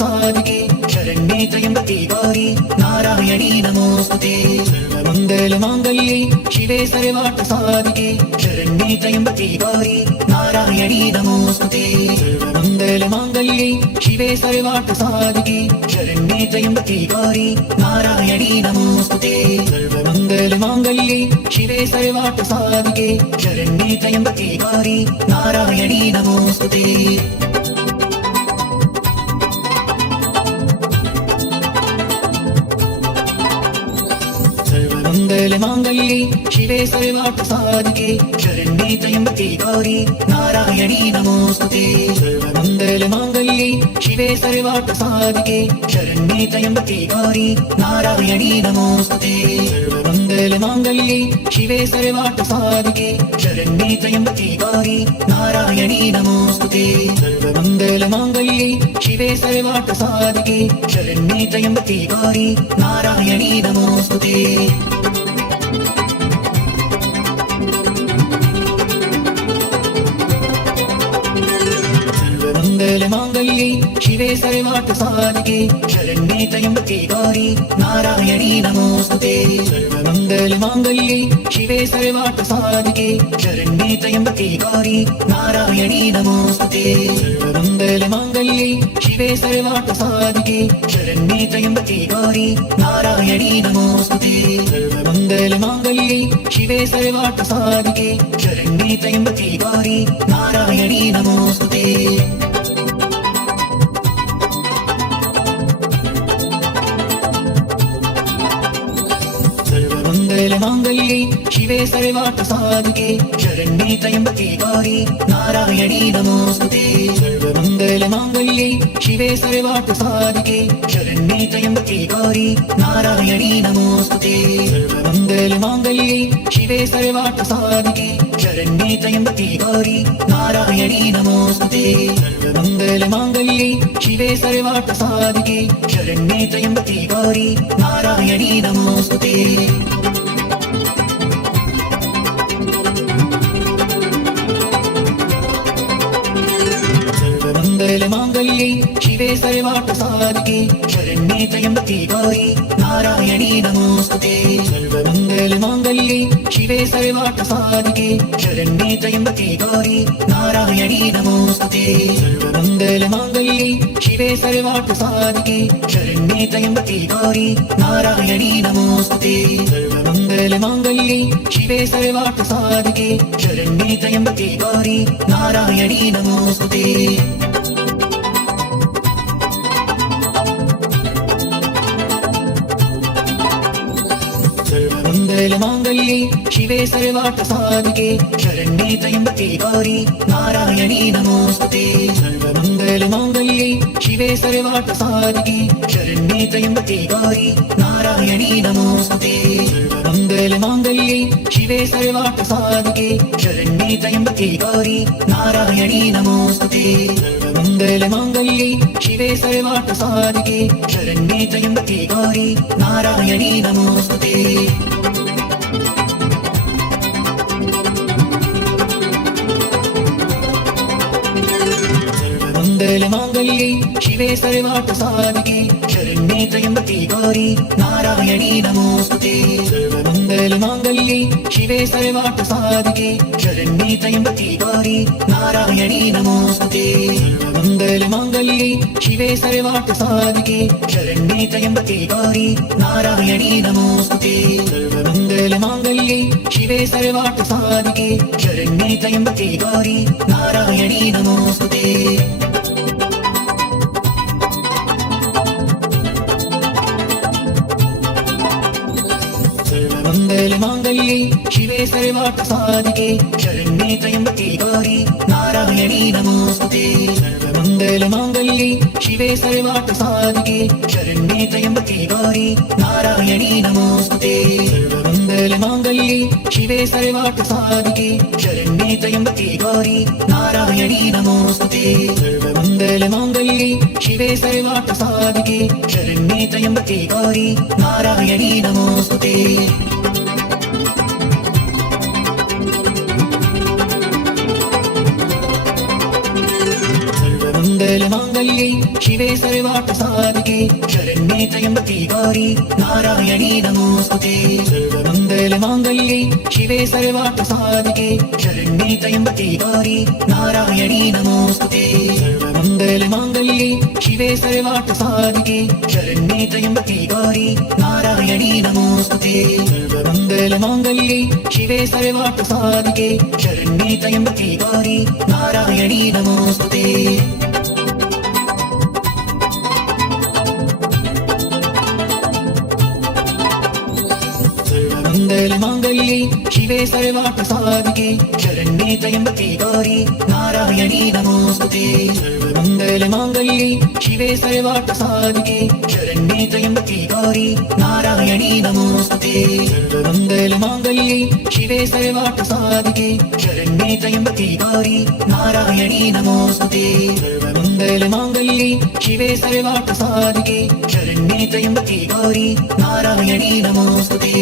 साधिके शरण्ये त्र्यम्बके गौरी नारायणी नमोस्तुते। सर्वमङ्गलमाङ्गल्ये शिवे सर्वार्थ साधिके शरण्ये त्र्यम्बके गौरी नारायणी नमोस्तुते। सर्वमङ्गलमाङ्गल्ये शिवे सर्वार्थ साधिके शरण्ये त्र्यम्बके गौरी नारायणी नमोस्तुते। सर्वमङ्गलमाङ्गल्ये शिवे सर्वार्थ साधिके शरण्ये त्र्यम्बके गौरी नारायणी नमोस्तुते। सर्वमङ्गलमाङ्गल्ये शिवे सर्वार्थ साधिके शरण्ये त्र्यम्बके गौरी नारायणी नमोस्तुते। सर्वमङ्गलमाङ्गल्ये शिवे सर्वार्थ साधिके शरण्ये त्र्यम्बके गौरी नारायणी नमोस्तुते। सर्वमङ्गलमाङ्गल्ये शिवे सर्वार्थ साधिके शरण्ये त्र्यम्बके गौरी नारायणी नमोस्तुते। सर्वमङ्गलमाङ्गल्ये शिवे सर्वार्थ साधिके शरण्ये त्र्यम्बके गौरी नारायणी नमोस्तुते। सर्वमङ्गलमाङ्गल्ये शिवे सर्वार्थ साधिके शरण्ये त्र्यम्बके गौरी नारायणी नमोस्तुते। सर्वमङ्गलमाङ्गल्ये शिवे सर्वार्थ साधिके शरण्ये त्र्यम्बके गौरी नारायणी नमोस्तुते। सर्वमङ्गलमाङ्गल्ये शिवे सर्वार्थ साधिके शरण्ये त्र्यम्बके गौरी नारायणी नमोस्तुते। सर्वमङ्गलमाङ्गल्ये शिवे सर्वार्थ साधिके शरण्ये त्र्यम्बके गौरी नारायणी नमोस्तुते। सर्वमङ्गलमाङ्गल्ये शिवे सर्वार्थ साधिके शरण्ये त्र्यम्बके गौरी नारायणी नमोस्तुते। सर्वमङ्गलमाङ्गल्ये शिवे सर्वार्थ साधिके शरण्ये त्र्यम्बके गौरी नारायणी नमोस्तुते। सर्वमङ्गलमाङ्गल्ये शिवे सर्वार्थ साधिके शरण्ये त्र्यम्बके गौरी नारायणी नमोस्तुते। सर्वमङ्गलमाङ्गल्ये शिवे सर्वार्थ साधिके शरण्ये त्र्यम्बके गौरी नारायणी नमोस्तुते। सर्वमङ्गलमाङ्गल्ये शिवे सर्वार्थ साधिके शरण्ये त्र्यम्बके गौरी नारायणी नमोस्तुते। सर्वमङ्गलमाङ्गल्ये शिवे सर्वार्थ साधिके शरण्ये त्र्यम्बके गौरी नारायणी नमोस्तुते। सर्वमङ्गलमाङ्गल्ये शिवे सर्वार्थ साधिके शरण्ये त्र्यम्बके गौरी नारायणी नमोस्तुते। सर्वमङ्गलमाङ्गल्ये शिवे सर्वार्थ साधिके शरण्ये त्र्यम्बके गौरी नारायणी नमोस्तुते। सर्वमङ्गलमाङ्गल्ये शिवे सर्वार्थ साधिके शरण्ये त्र्यम्बके गौरी नारायणी नमोस्तुते। सर्वमङ्गलमाङ्गल्ये शिवे सर्वार्थ साधिके शरण्ये त्र्यम्बके गौरी नारायणी नमोस्तुते। सर्वमङ्गलमाङ्गल्ये शिवे सर्वार्थ साधिके शरण्ये त्र्यम्बके गौरी नारायणी नमोस्तुते। सर्वमङ्गलमाङ्गल्ये शिवे सर्वार्थ साधिके शरण्ये त्र्यम्बके गौरी नारायणी नमोस्तुते। सर्वमङ्गलमाङ्गल्ये शिवे सर्वार्थ साधिके शरण्ये त्र्यम्बके गौरी नारायणी नमोस्तुते। सर्वमङ्गलमाङ्गल्ये शिवे सर्वार्थ साधिके शरण्ये त्र्यम्बके गौरी नारायणी नमोस्तुते। सर्वमङ्गलमाङ्गल्ये शिवे सर्वार्थ साधिके शरण्ये त्र्यम्बके गौरी नारायणी नमोस्तुते। सर्वमङ्गलमाङ्गल्ये शिवे सर्वार्थ साधिके शरण्ये त्र्यम्बके गौरी नारायणी नमोस्तुते। सर्वमङ्गलमाङ्गल्ये शिवे सर्वार्थ साधिके शरण्ये त्र्यम्बके गौरी नारायणी नमोस्तुते। सर्वमङ्गलमाङ्गल्ये शिवे सर्वार्थ साधिके शरण्ये त्र्यम्बके गौरी नारायणी नमोस्तुते। सर्वमङ्गलमाङ्गल्ये शिवे सर्वार्थ साधिके शरण्ये त्र्यम्बके गौरी नारायणी नमोस्तुते। सर्वमङ्गलमाङ्गल्ये शिवे सर्वार्थ साधिके शरण्ये त्र्यम्बके गौरी नारायणी नमोस्तुते। सर्वमङ्गलमाङ्गल्ये शिवे सर्वार्थ साधिके शरण्ये त्र्यम्बके गौरी नारायणी नमोस्तुते। सर्वमङ्गलमाङ्गल्ये शिवे सर्वार्थसाधिके शरण्ये त्र्यम्बके गौरी नारायणी नमोस्तुते। सर्वमङ्गलमाङ्गल्ये शिवे सर्वार्थसाधिके शरण्ये त्र्यम्बके गौरी नारायणी नमोस्तुते। सर्वमङ्गलमाङ्गल्ये शिवे सर्वार्थसाधिके शरण्ये त्र्यम्बके गौरी नारायणी नमोस्तुते। सर्वमङ्गलमाङ्गल्ये शिवे सर्वार्थसाधिके शरण्ये त्र्यम्बके गौरी नारायणी नमोस्तुते। सर्वमङ्गलमाङ्गल्ये शिवे सर्वार्थसाधिके शरण्ये त्र्यम्बके गौरी नारायणी नमोस्तुते। सर्वमङ्गलमाङ्गल्ये शिवे सर्वार्थसाधिके शरण्ये त्र्यम्बके गौरी नारायणी नमोस्तुते। सर्वमङ्गलमाङ्गल्ये शिवे सर्वार्थसाधिके शरण्ये त्र्यम्बके गौरी नारायणी नमोस्तुते।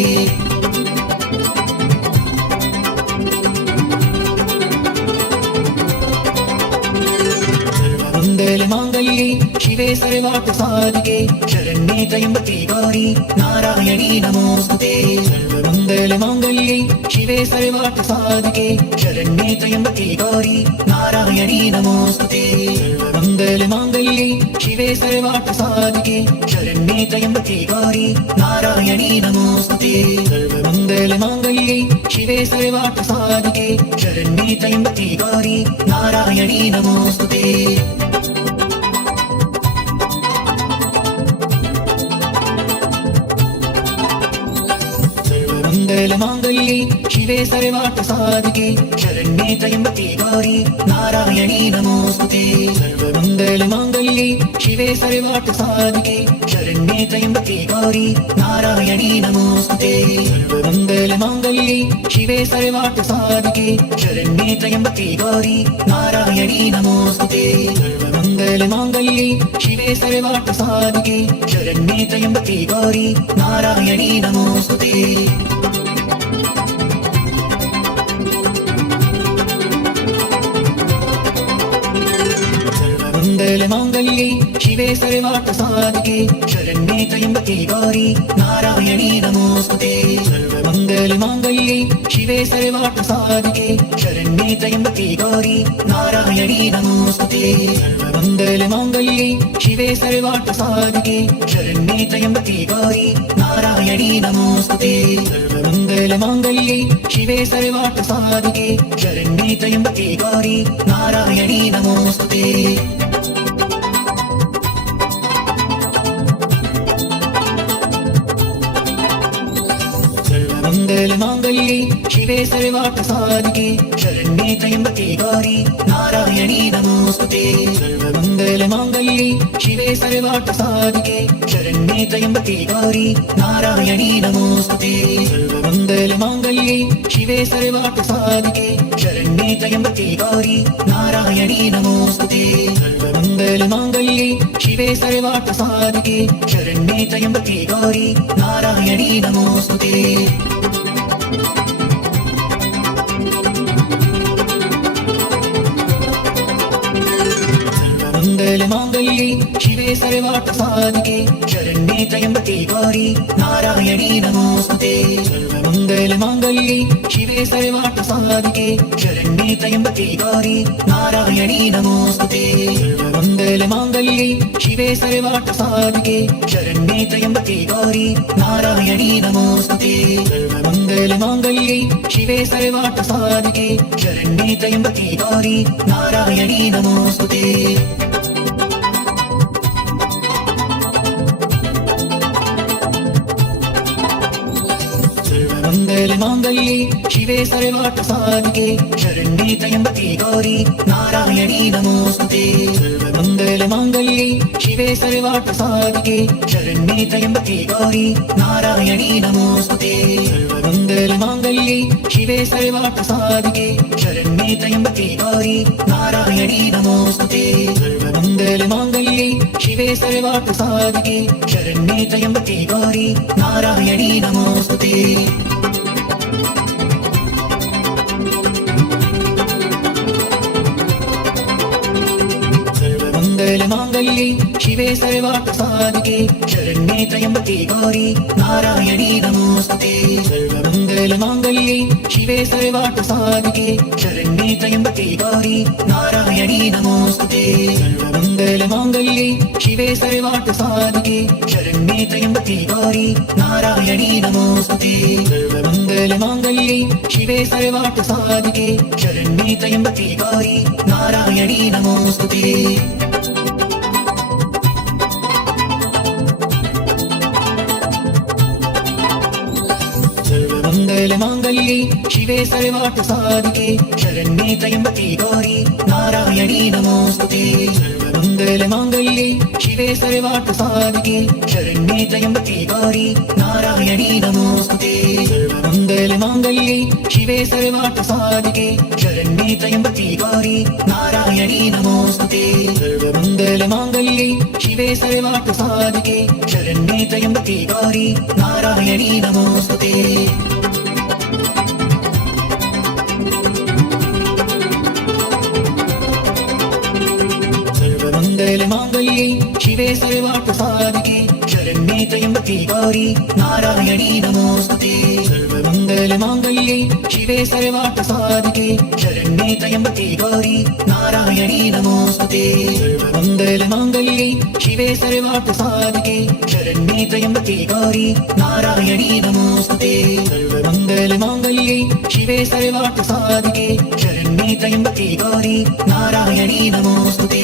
सर्वमङ्गलमाङ्गल्ये शिवे सर्वार्थसाधिके शरण्ये त्र्यम्बके गौरी नारायणी नमोस्तुते। सर्वमङ्गलमाङ्गल्ये शिवे सर्वार्थसाधिके शरण्ये त्र्यम्बके गौरी नारायणी नमोस्तुते। सर्वमङ्गलमाङ्गल्ये शिवे सर्वार्थसाधिके शरण्ये त्र्यम्बके गौरी नारायणी नमोस्तुते। सर्वमङ्गलमाङ्गल्ये शिवे सर्वार्थसाधिके शरण्ये त्र्यम्बके गौरी नारायणी नमोस्तुते। सर्वमङ्गलमाङ्गल्ये शिवे सर्वार्थसाधिके शरण्ये त्र्यम्बके गौरी नारायणी नमोस्तुते। सर्वमङ्गलमाङ्गल्ये शिवे सर्वार्थसाधिके शरण्ये त्र्यम्बके गौरी नारायणी नमोस्तुते। सर्वमङ्गलमाङ्गल्ये शिवे सर्वार्थसाधिके शरण्ये त्र्यम्बके गौरी नारायणी नमोस्तुते। सर्वमङ्गलमाङ्गल्ये शिवे सर्वार्थसाधिके शरण्ये त्र्यम्बके गौरी नारायणी नमोस्तुते। सर्वमङ्गलमाङ्गल्ये शिवे सर्वार्थसाधिके शरण्ये त्र्यम्बके गौरी नारायणी नमोस्तुते। सर्वमङ्गलमाङ्गल्ये शिवे सर्वार्थसाधिके शरण्ये त्र्यम्बके गौरी नारायणी नमोस्तुते। सर्वमङ्गलमाङ्गल्ये शिवे सर्वार्थसाधिके शरण्ये त्र्यम्बके गौरी नारायणी नमोस्तुते। सर्वमङ्गलमाङ्गल्ये शिवे सर्वार्थसाधिके शरण्ये त्र्यम्बके गौरी नारायणी नमोस्तुते। सर्वमङ्गलमाङ्गल्ये शिवे सर्वार्थसाधिके शरण्ये त्र्यम्बके गौरी नारायणी नमोस्तुते। सर्वमङ्गलमाङ्गल्ये शिवे सर्वार्थसाधिके शरण्ये त्र्यम्बके गौरी नारायणी नमोस्तुते। सर्वमङ्गलमाङ्गल्ये शिवे सर्वार्थसाधिके शरण्ये त्र्यम्बके गौरी नारायणी नमोस्तुते। सर्वमङ्गलमाङ्गल्ये शिवे सर्वार्थसाधिके शरण्ये त्र्यम्बके गौरी नारायणी नमोस्तुते। सर्वमङ्गलमाङ्गल्ये शिवे सर्वार्थसाधिके शरण्ये त्र्यम्बके गौरी नारायणी नमोस्तुते। सर्वमङ्गलमाङ्गल्ये शिवे सर्वार्थसाधिके शरण्ये त्र्यम्बके गौरी नारायणी नमोस्तुते। सर्वमङ्गलमाङ्गल्ये शिवे सर्वार्थसाधिके शरण्ये त्र्यम्बके गौरी नारायणी नमोस्तुते। सर्वमङ्गलमाङ्गल्ये शिवे सर्वार्थसाधिके शरण्ये त्र्यम्बके गौरी नारायणी नमोस्तुते। सर्वमङ्गलमाङ्गल्ये शिवे सर्वार्थसाधिके शरण्ये त्र्यम्बके गौरी नारायणी नमोस्तुते। सर्वमङ्गलमाङ्गल्ये शिवे सर्वार्थसाधिके शरण्ये त्र्यम्बके गौरी नारायणी नमोस्तुते। सर्वमङ्गलमाङ्गल्ये शिवे सर्वार्थसाधिके शरण्ये त्र्यम्बके गौरी नारायणी नमोस्तुते। सर्वमङ्गलमाङ्गल्ये शिवे सर्वार्थसाधिके शरण्ये त्र्यम्बके गौरी नारायणी नमोस्तुते। सर्वमङ्गलमाङ्गल्ये शिवे सर्वार्थसाधिके शरण्ये त्र्यम्बके गौरी नारायणी नमोस्तुते सर्वमङ्गलमाङ्गल्ये शिवे सर्वार्थसाधिके शरण्ये त्र्यम्बके गौरी नारायणी नमोस्तुते सर्वमङ्गलमाङ्गल्ये शिवे सर्वार्थसाधिके शरण्ये त्र्यम्बके गौरी नारायणी नमोस्तुते सर्वमङ्गलमाङ्गल्ये शिवे सर्वार्थसाधिके शरण्ये त्र्यम्बके गौरी नारायणी नमोस्तुते सर्वमङ्गलमाङ्गल्ये शिवे सर्वार्थसाधिके शरण्ये त्र्यम्बके गौरी नारायणी नमोस्तुते सर्वमङ्गलमाङ्गल्ये शिवे सर्वार्थसाधिके शरण्ये त्र्यम्बके गौरी नारायणी नमोस्तुते सर्वमङ्गलमाङ्गल्ये शिवे सर्वार्थसाधिके शरण्ये त्र्यम्बके गौरी नारायणी नमोस्तुते सर्वमङ्गलमाङ्गल्ये शिवे सर्वार्थसाधिके शरण्ये त्र्यम्बके गौरी नारायणी नमोस्तुते सर्वमङ्गलमाङ्गल्ये शिवे सर्वार्थसाधिके शरण्ये त्र्यम्बके गौरी नारायणी नमोस्तुते सर्वमङ्गलमाङ्गल्ये शिवे सर्वार्थसाधिके शरण्ये त्र्यम्बके गौरी नारायणी नमोस्तुते सर्वमङ्गलमाङ्गल्ये शिवे सर्वार्थसाधिके शरण्ये त्र्यम्बके गौरी नारायणी नमोस्तुते सर्वमङ्गलमाङ्गल्ये शिवे सर्वार्थसाधिके शरण्ये त्र्यम्बके गौरी नारायणी नमोस्तुते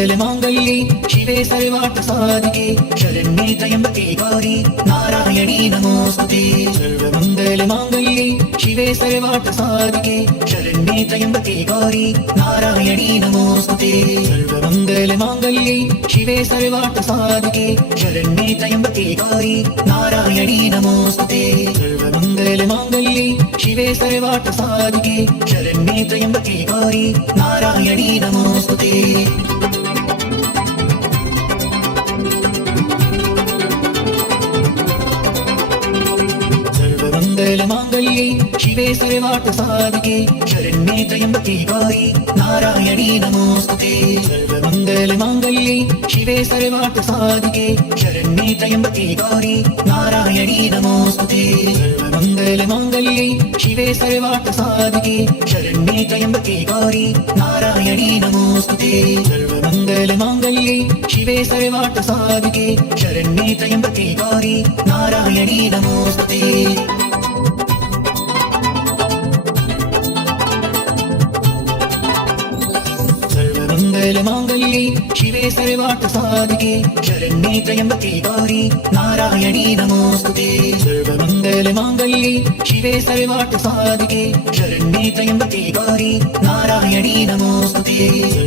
सर्वमङ्गलमाङ्गल्ये शिवे सर्वार्थसाधिके शरण्ये त्र्यम्बके गौरी नारायणी नमोस्तुते सर्वमङ्गलमाङ्गल्ये शिवे सर्वार्थसाधिके शरण्ये त्र्यम्बके गौरी नारायणी नमोस्तुते सर्वमङ्गलमाङ्गल्ये शिवे सर्वार्थसाधिके शरण्ये त्र्यम्बके गौरी नारायणी नमोस्तुते सर्वमङ्गलमाङ्गल्ये शिवे सर्वार्थसाधिके शरण्ये त्र्यम्बके गौरी नारायणी नमोस्तुते सर्वमङ्गलमाङ्गल्ये शिवे सर्वार्थसाधिके शरण्ये त्र्यम्बके गौरी नारायणी नमोस्तुते सर्वमङ्गलमाङ्गल्ये शिवे सर्वार्थसाधिके शरण्ये त्र्यम्बके गौरी नारायणी नमोस्तुते सर्वमङ्गलमाङ्गल्ये शिवे सर्वार्थसाधिके शरण्ये त्र्यम्बके गौरी नारायणी नमोस्तुते सर्वमङ्गलमाङ्गल्ये शिवे सर्वार्थसाधिके शरण्ये त्र्यम्बके गौरी नारायणी नमोस्तुते सर्वमङ्गलमाङ्गल्ये शिवे सर्वार्थसाधिके शरण्ये त्र्यम्बके गौरी नारायणी नमोस्तुते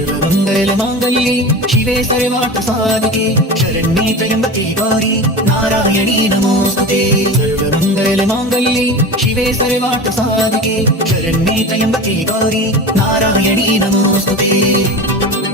सर्वमङ्गलमाङ्गल्ये शिवे सर्वार्थसाधिके शरण्ये त्र्यम्बके गौरी नारायणी नमोस्तुते सर्वमङ्गलमाङ्गल्ये शिवे सर्वार्थसाधिके शरण्ये त्र्यम्बके गौरी नारायणी नमोस्तुते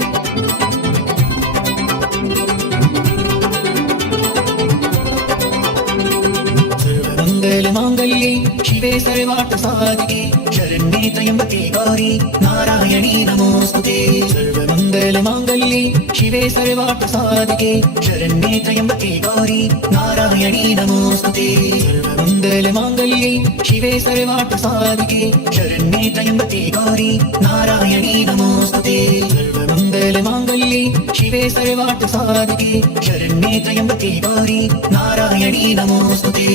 सर्वमङ्गलमाङ्गल्ये शिवे सर्वार्थसाधिके शरण्ये त्र्यम्बके गौरी नारायणी नमोस्तुते सर्वमङ्गलमाङ्गल्ये शिवे सर्वार्थसाधिके शरण्ये त्र्यम्बके गौरी नारायणी नमोस्तुते सर्वमङ्गलमाङ्गल्ये शिवे सर्वार्थसाधिके शरण्ये त्र्यम्बके गौरी नारायणी नमोस्तुते सर्वमङ्गलमाङ्गल्ये शिवे सर्वार्थसाधिके शरण्ये त्र्यम्बके गौरी नारायणी नमोस्तुते सर्वमङ्गलमाङ्गल्ये शिवे सर्वार्थसाधिके शरण्ये त्र्यम्बके गौरी नारायणी नमोस्तुते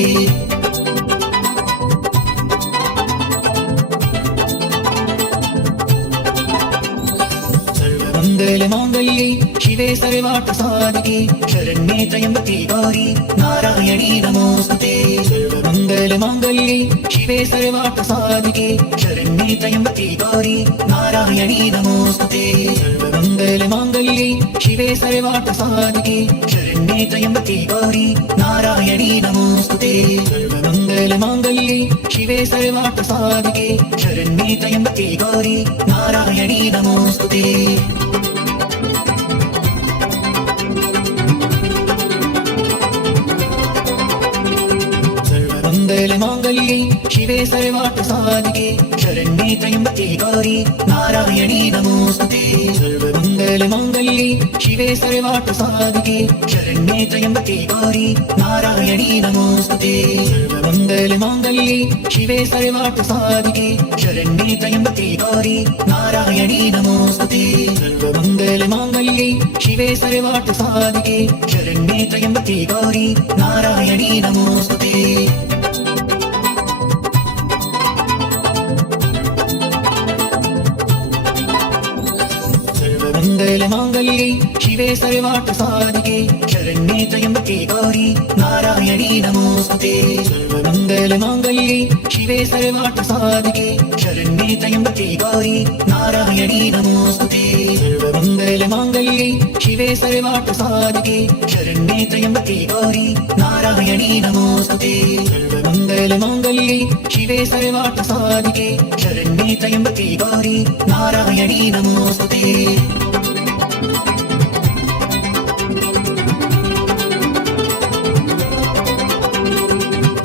सर्वमङ्गलमाङ्गल्ये शिवे सर्वार्थसाधिके शरण्ये त्र्यम्बके गौरी नारायणी नमोस्तुते सर्वमङ्गलमाङ्गल्ये शिवे सर्वार्थसाधिके शरण्ये त्र्यम्बके गौरी नारायणी नमोस्तुते सर्वमङ्गलमाङ्गल्ये शिवे सर्वार्थसाधिके शरण्ये त्र्यम्बके गौरी नारायणी नमोस्तुते सर्वमङ्गलमाङ्गल्ये शिवे सर्वार्थसाधिके शरण्ये त्र्यम्बके गौरी नारायणी नमोस्तुते सर्वमङ्गलमाङ्गल्ये शिवे सर्वार्थसाधिके शरण्ये त्र्यम्बके गौरी नारायणी नमोस्तुते सर्वमङ्गलमाङ्गल्ये शिवे सर्वार्थसाधिके शरण्ये त्र्यम्बके गौरी नारायणी नमोस्तुते सर्वमङ्गलमाङ्गल्ये शिवे सर्वार्थसाधिके शरण्ये त्र्यम्बके गौरी नारायणी नमोस्तुते सर्वमङ्गलमाङ्गल्ये शिवे सर्वार्थसाधिके शरण्ये त्र्यम्बके गौरी नारायणी नमोस्तुते सर्वमङ्गलमाङ्गल्ये शिवे सर्वार्थसाधिके शरण्ये त्र्यम्बके गौरी नारायणी नमोस्तुते सर्वमङ्गलमाङ्गल्ये शिवे सर्वार्थसाधिके शरण्ये त्र्यम्बके गौरी नारायणी नमोस्तुते सर्वमङ्गलमाङ्गल्ये शिवे सर्वार्थसाधिके शरण्ये त्र्यम्बके गौरी नारायणी नमोस्तुते सर्वमङ्गलमाङ्गल्ये शिवे सर्वार्थसाधिके शरण्ये त्र्यम्बके गौरी नारायणी नमोस्तुते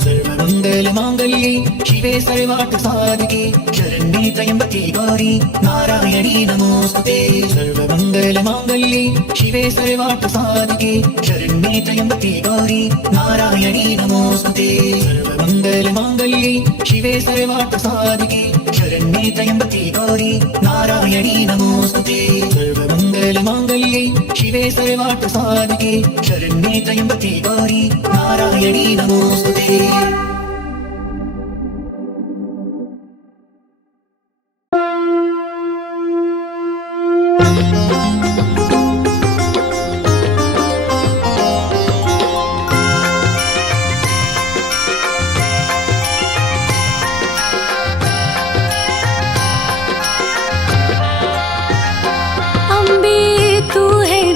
सर्वमङ्गलमाङ्गल्ये शिवे सर्वार्थसाधिके शरण्ये त्र्यम्बके गौरी नारायणी नमोस्तुते सर्वमङ्गलमाङ्गल्ये शिवे सर्वार्थसाधिके शरण्ये त्र्यम्बके गौरी नारायणी नमोस्तुते सर्वमङ्गलमाङ्गल्ये शिवे सर्वार्थसाधिके शरण्ये त्र्यम्बके गौरी नारायणी नमोस्तुते सर्वमङ्गलमाङ्गल्ये शिवे सर्वार्थसाधिके शरण्ये त्र्यम्बके गौरी नारायणी नमोस्तुते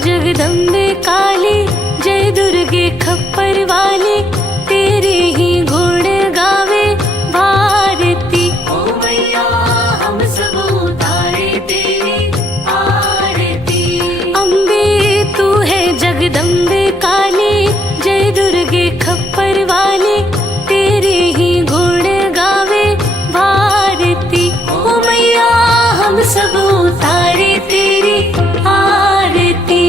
जगदम्बे काली जय दुर्गे खप्पर वाली तेरे ही गुण गावे भारती। ओ मैया हम सब उतारे तेरी आरती। अम्बे तू है जगदम्बे काली जय दुर्गे खप्पर वाली तेरे ही गुण गावे भारती। ओ मैया हम सब उतारे तेरी आरती।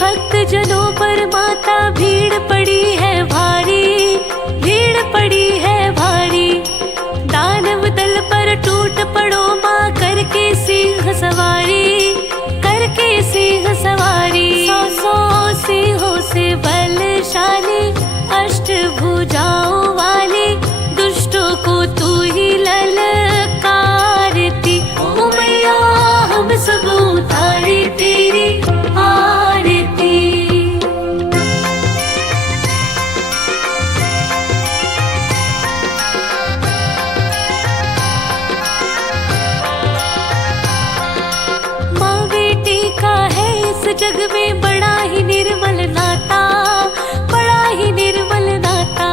भक्त जनों पर माता भीड़ पड़ी है भारी, भीड़ पड़ी है भारी। दानव दल पर टूट पड़ो माँ करके सिंह सवारी, करके सिंह सवारी। सौ सौ सिंहों से बलशाली अष्ट भुजाओं वाली दुष्टों को तू ही ललकारती। ओ मैया हम सब उतारे तेरी आरती। माँ बेटी का है इस जग में बड़ा ही निर्मल नाता, बड़ा ही निर्मल नाता।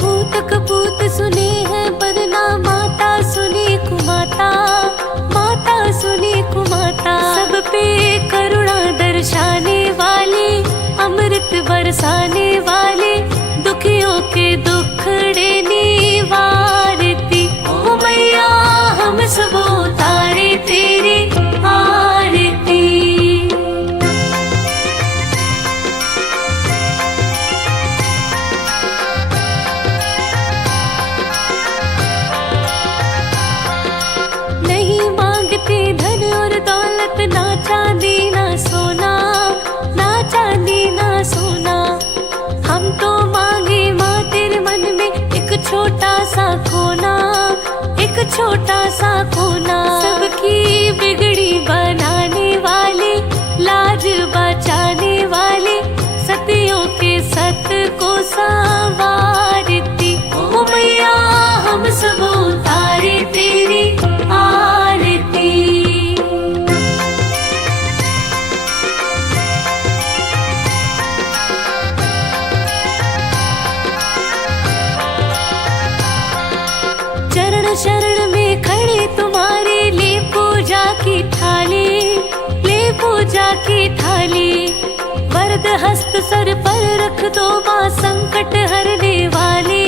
भूत कपूत सुने हैं बदना माता सुनी कुमाता, माता सुनी कुमाता। सब पे करुणा दर्शाने वाली अमृत बरसाने वाली दुखियों के दुखड़े निवारती। ओ मैया हम सब उतारे तेरी आरती। नहीं मांगते धन और दौलत ना चांदी ना सोना, ना चांदी ना सोना। हम तो मांगे माँ तेरे मन में एक छोटा सा कोना, एक छोटा सा कोना। सबकी बिगड़ी बनाने वाली लाज बचाने वाली सतियों के सत को संवारती। ओ मैया हम सब उतारे तेरी आरती। चरण शरण में खड़े तुम्हारे, ले पूजा की थाली, ले पूजा की थाली। वरद हस्त सर पर रख दो माँ, संकट हरने वाली।